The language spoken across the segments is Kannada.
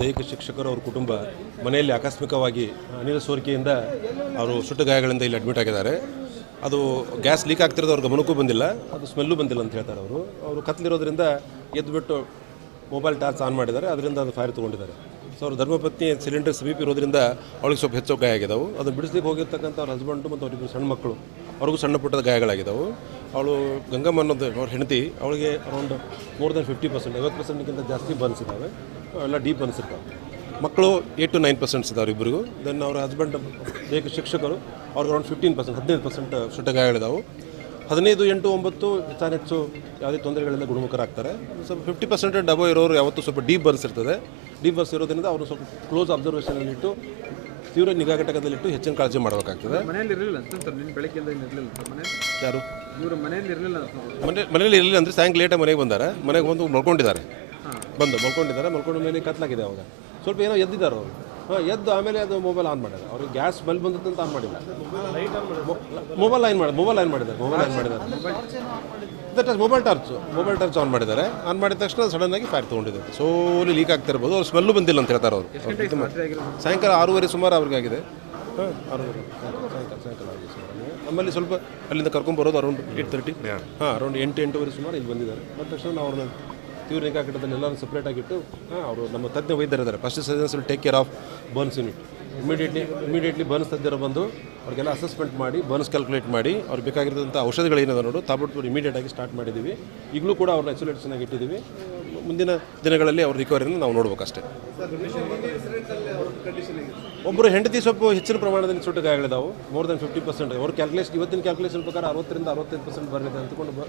ದೈಹಿಕ ಶಿಕ್ಷಕರು ಅವ್ರ ಕುಟುಂಬ ಮನೆಯಲ್ಲಿ ಆಕಸ್ಮಿಕವಾಗಿ ಅನಿಲ ಸೋರಿಕೆಯಿಂದ ಅವರು ಸುಟ್ಟು ಗಾಯಗಳಿಂದ ಇಲ್ಲಿ ಅಡ್ಮಿಟ್ ಆಗಿದ್ದಾರೆ. ಅದು ಗ್ಯಾಸ್ ಲೀಕ್ ಆಗ್ತಿರೋದು ಅವ್ರ ಗಮನಕ್ಕೂ ಬಂದಿಲ್ಲ. ಅದು ಸ್ಮೆಲ್ಲು ಬಂದಿಲ್ಲ ಅಂತ ಹೇಳ್ತಾರೆ ಅವರು. ಅವರು ಕತ್ಲಿರೋದ್ರಿಂದ ಎದ್ದುಬಿಟ್ಟು ಮೊಬೈಲ್ ಟಾರ್ಚ್ ಆನ್ ಮಾಡಿದ್ದಾರೆ. ಅದರಿಂದ ಅದು ಫೈರ್ ತೊಗೊಂಡಿದ್ದಾರೆ. ಸೊ ಅವ್ರ ಧರ್ಮಪತ್ನಿ ಸಿಲಿಂಡರ್ ಸಮೀಪ ಇರೋದ್ರಿಂದ ಅವಳಿಗೆ ಸ್ವಲ್ಪ ಹೆಚ್ಚು ಗಾಯ ಆಗಿದ್ದಾವೆ ಅದನ್ನು ಬಿಡಿಸ್ಲಿಕ್ಕೆ ಹೋಗಿರ್ತಕ್ಕಂಥ ಅವ್ರ ಹಸ್ಬೆಂಡು ಮತ್ತು ಅವರಿಬ್ಬರು ಸಣ್ಣ ಮಕ್ಕಳು. ಅವ್ರಿಗೂ ಸಣ್ಣ ಪುಟ್ಟದ ಗಾಯಗಳಾಗಿದ್ದಾವೆ ಅವಳು ಗಂಗಮ್ಮ ಅನ್ನೋದು ಅವ್ರ ಹೆಂಡತಿ ಅವಳಿಗೆ around more than fifty percent ಐವತ್ತು ಪರ್ಸೆಂಟ್ಗಿಂತ ಜಾಸ್ತಿ ಬರ್ನ್ಸ್ ಇದ್ದಾವೆ. ಎಲ್ಲ ಡೀಪ್ ಬರ್ನ್ಸ್ ಇರ್ತಾವೆ. ಮಕ್ಕಳು ಏಟ್ ಟು ನೈನ್ ಪರ್ಸೆಂಟ್ಸ್ ಇದ್ದಾವೆ ಇಬ್ಬರಿಗೂ ದೆನ್ ಅವ್ರ ಹಸ್ಬೆಂಡ್ ಬೇಕು ಶಿಕ್ಷಕರು ಅವ್ರಿಗೆ ಅರೌಂಡ್ ಫಿಫ್ಟೀನ್ ಪರ್ಸೆಂಟ್ ಹದಿನೈದು ಪರ್ಸೆಂಟ್ ಸುಟ್ಟ ಗಾಯಗಳಿದಾವೆ ಹದಿನೈದು ಎಂಟು ಒಂಬತ್ತು ಹೆಚ್ಚಾನೆಚ್ಚು ಯಾವುದೇ ತೊಂದರೆಗಳಿಂದ ಗುಣಮುಖರಾಗ್ತಾರೆ. ಸ್ವಲ್ಪ ಫಿಫ್ಟಿ ಪರ್ಸೆಂಟ್ ಡಬೋ ಇರೋರು ಯಾವತ್ತೂ ಸ್ವಲ್ಪ ಡೀಪ್ ಬರ್ನ್ಸ್ ಇರ್ತದೆ. ಡೀಪ್ ಬರ್ಸ್ ಇರೋದ್ರಿಂದ ಅವರು ಸ್ವಲ್ಪ ಕ್ಲೋಸ್ ಅಬ್ಸರ್ವೇಷನಲ್ಲಿಟ್ಟು ತೀವ್ರ ನಿಗಾ ಘಟಕದಲ್ಲಿಟ್ಟು ಹೆಚ್ಚಿನ ಕಾಳಜಿ ಮಾಡಬೇಕಾಗ್ತದೆ. ಮನೆಯಲ್ಲಿ ಇರಲಿಲ್ಲ ಅಂತ ಸರ್? ನಿನ್ನ ಬೆಳಗ್ಗೆಯಿಂದ ಇರಲಿಲ್ಲ ಸರ್ ಮನೆ ಯಾರು? ಇವರು ಮನೆಯಲ್ಲಿ ಇರಲಿಲ್ಲ ಅಂತ ಮನೆ ಮನೇಲಿ ಇರಲಿಲ್ಲ ಅಂದರೆ ಸಾಯಂಕಾಲ ಲೇಟಾಗಿ ಮನೆಗೆ ಬಂದಾರೆ. ಮನೆಗೆ ಬಂದು ಮಲ್ಕೊಂಡಿದ್ದಾರೆ. ಬಂದು ಮಲ್ಕೊಂಡಿದ್ದಾರೆ. ಮಲ್ಕೊಂಡ ಮೇಲೆ ಕತ್ಲಾಗಿದೆ ಅವಾಗ. ಸ್ವಲ್ಪ ಏನೋ ಎದ್ದಿದ್ದಾರೆ ಅವರು. ಹಾಂ ಎದ್ದು ಆಮೇಲೆ ಅದು ಮೊಬೈಲ್ ಆನ್ ಮಾಡಿದ್ದಾರೆ. ಅವ್ರಿಗೆ ಗ್ಯಾಸ್ ಸ್ಮೆಲ್ ಬಂದಿತ್ತು ಆನ್ ಮಾಡಿಲ್ಲ. ಮೊಬೈಲ್ ಆನ್ ಮಾಡಿ ಮೊಬೈಲ್ ಆನ್ ಮಾಡಿದ್ದಾರೆ. ಮೊಬೈಲ್ ಆನ್ ಮಾಡಿದ್ದಾರೆ. That mobile torch mobile torch on ಮಾಡಿದ್ದಾರೆ. ಆನ್ ಮಾಡಿದ ತಕ್ಷಣ ಸಡನ್ ಆಗಿ ಫೈರ್ ತೊಗೊಂಡಿದೆ. ಸೋಲಿ ಲೀಕ್ ಆಗ್ತಿರ್ಬೋದು ಅವ್ರು ಸ್ಮೆಲ್ಲು ಬಂದಿಲ್ಲ ಅಂತ ಹೇಳ್ತಾರೆ ಅವರು. ಸಾಯಂಕಾಲ ಆರೂವರೆ ಸುಮಾರು ಅವ್ರಿಗೆ ಆಗಿದೆ. ಹಾಂ ಸಾಯಂಕಾಲ ಸಾಯಂಕಾಲ ಆಗಿದೆ ನಮ್ಮಲ್ಲಿ ಸ್ವಲ್ಪ ಅಲ್ಲಿಂದ ಕರ್ಕೊಂಬರೋದು ಅರೌಂಡ್ ಏಟ್ ತರ್ಟಿ ಹಾಂ ಅರೌಂಡ್ ಎಂಟು ಎಂಟೂವರೆ ಸುಮಾರು ಇಲ್ಲಿ ಬಂದಿದ್ದಾರೆ. ಬಂದ ತಕ್ಷಣ ನಾವು ಅವ್ರನ್ನ ತೀವ್ರ ನಿಗಾ ಘಟಕದಲ್ಲಿ ಎಲ್ಲರೂ ಸಪ್ರೇಟ್ ಆಗಿಟ್ಟು ಹಾಂ ಅವರು ನಮ್ಮ ತಜ್ಞ ವೈದ್ಯರಿದ್ದಾರೆ first ಸಜೆಸ್ will take care of burns unit immediately immediately burns ತಜ್ಞರು ಬಂದು ಅವ್ರಿಗೆಲ್ಲ ಅಸೆಸ್ಮೆಂಟ್ ಮಾಡಿ ಬರ್ನ್ಸ್ ಕ್ಯಾಲ್ಕುಲೇಟ್ ಮಾಡಿ ಅವ್ರಿಗೆ ಬೇಕಾಗಿರೋದಂಥ ಔಷಧಿಗಳೇನಿದೆ ನೋಡು ತಾಬಟ್ಟು ಇಮಿಡಿಯೇಟಾಗಿ ಸ್ಟಾರ್ಟ್ ಮಾಡಿದ್ದೀವಿ. ಈಗಲೂ ಕೂಡ ಅವ್ರನ್ನ ಐಸೋಲೇಷನ್ ಇಟ್ಟಿದ್ದೀವಿ. ಮುಂದಿನ ದಿನಗಳಲ್ಲಿ ಅವ್ರ ರಿಕವರಿನ ನಾವು ನೋಡ್ಬೇಕಷ್ಟೇ. ಒಬ್ಬರು ಹೆಂಡತಿ ಸ್ವಲ್ಪ ಹೆಚ್ಚಿನ ಪ್ರಮಾಣದಲ್ಲಿ ಸುಟ್ಟು ಗಾಯಗಳಿದಾವೆ ಮೋರ್ ದನ್ ಫಿಫ್ಟಿ ಪರ್ಸೆಂಟ್ ಅವ್ರ ಕ್ಯಾಲ್ಕುಲೇಷನ್ ಇವತ್ತಿನ ಕ್ಯಾಲ್ಕುಲೇಷನ್ ಪ್ರಕಾರ ಅರವತ್ತರಿಂದ ಅರವತ್ತೈದು ಪರ್ಸೆಂಟ್ ಬರಲಿದೆ ಅಂತಕೊಂಡು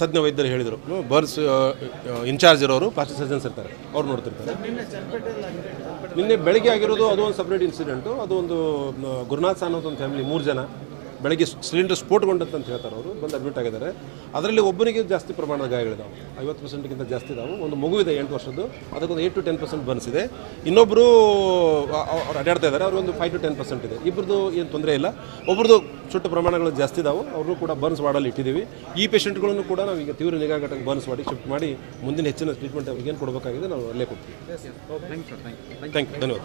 ತಜ್ಞ ವೈದ್ಯರು ಹೇಳಿದರು. ಬರ್ಸ್ ಇನ್ಚಾರ್ಜ್ ಇರೋರು ಪ್ಲಾಸ್ಟಿಕ್ ಸರ್ಜನ್ಸ್ ಇರ್ತಾರೆ. ಅವ್ರು ನೋಡ್ತಿರ್ತಾರೆ. ನಿನ್ನೆ ಬೆಳಗ್ಗೆ ಆಗಿರೋದು ಅದು ಒಂದು ಸಪ್ರೇಟ್ ಇನ್ಸಿಡೆಂಟು ಅದು ಒಂದು ಗುರುನಾಥ್ ಸಾನ್ ಅಂತ ಒಂದು ಫ್ಯಾಮಿಲಿ ಮೂರು ಜನ. ಬೆಳಗ್ಗೆ ಸಿಲಿಂಡರ್ ಸ್ಫೋಟಗೊಂಡಂತ ಅಂತ ಹೇಳ್ತಾರೆ ಅವರು ಬಂದು ಅಡ್ಮಿಟ್ ಆಗಿದ್ದಾರೆ. ಅದರಲ್ಲಿ ಒಬ್ಬನಿಗೆ ಜಾಸ್ತಿ ಪ್ರಮಾಣದ ಗಾಯಗಳಿದ್ದಾವೆ ಐವತ್ತು ಪರ್ಸೆಂಟ್ಗಿಂತ ಜಾಸ್ತಿ ಇದಾವೆ. ಒಂದು ಮಗು ಇದೆ ಎಂಟು ವರ್ಷದ್ದು. ಅದಕ್ಕೊಂದು ಏಟ್ ಟು ಟೆನ್ ಪರ್ಸೆಂಟ್ ಬನ್ಸಿದೆ ಇನ್ನೊಬ್ಬರು ಅವ್ರು ಅಡ್ಡಾಡ್ತಾ ಇದ್ದಾರೆ. ಅವ್ರಿಗೊಂದು ಫೈವ್ ಟು ಟೆನ್ ಪರ್ಸೆಂಟ್ ಇದೆ. ಇಬ್ಬರದ್ದು ಏನು ತೊಂದರೆ ಇಲ್ಲ. ಒಬ್ರದ್ದು ಸುಟ್ಟು ಪ್ರಮಾಣಗಳು ಜಾಸ್ತಿ ಇದಾವೆ. ಅವರು ಕೂಡ ಬರ್ನ್ಸ್ ವಾರ್ಡಲ್ಲಿ ಇಟ್ಟಿದ್ದೀವಿ. ಈ ಪೇಷಂಟ್ಗಳನ್ನು ಕೂಡ ನಾವು ಈಗ ತೀವ್ರ ನಿಗಾ ಘಟಕ ಬರ್ನ್ಸ್ ಮಾಡಿ ಶಿಫ್ಟ್ ಮಾಡಿ ಮುಂದಿನ ಹೆಚ್ಚಿನ ಟ್ರೀಟ್ಮೆಂಟ್ ಅವ್ರಿಗೆ ಏನು ಕೊಡಬೇಕಾಗಿದೆ ನಾವು ಅಲ್ಲೇ ಕೊಡ್ತೀವಿ. Thank you sir thank you thank you ಧನ್ಯವಾದ.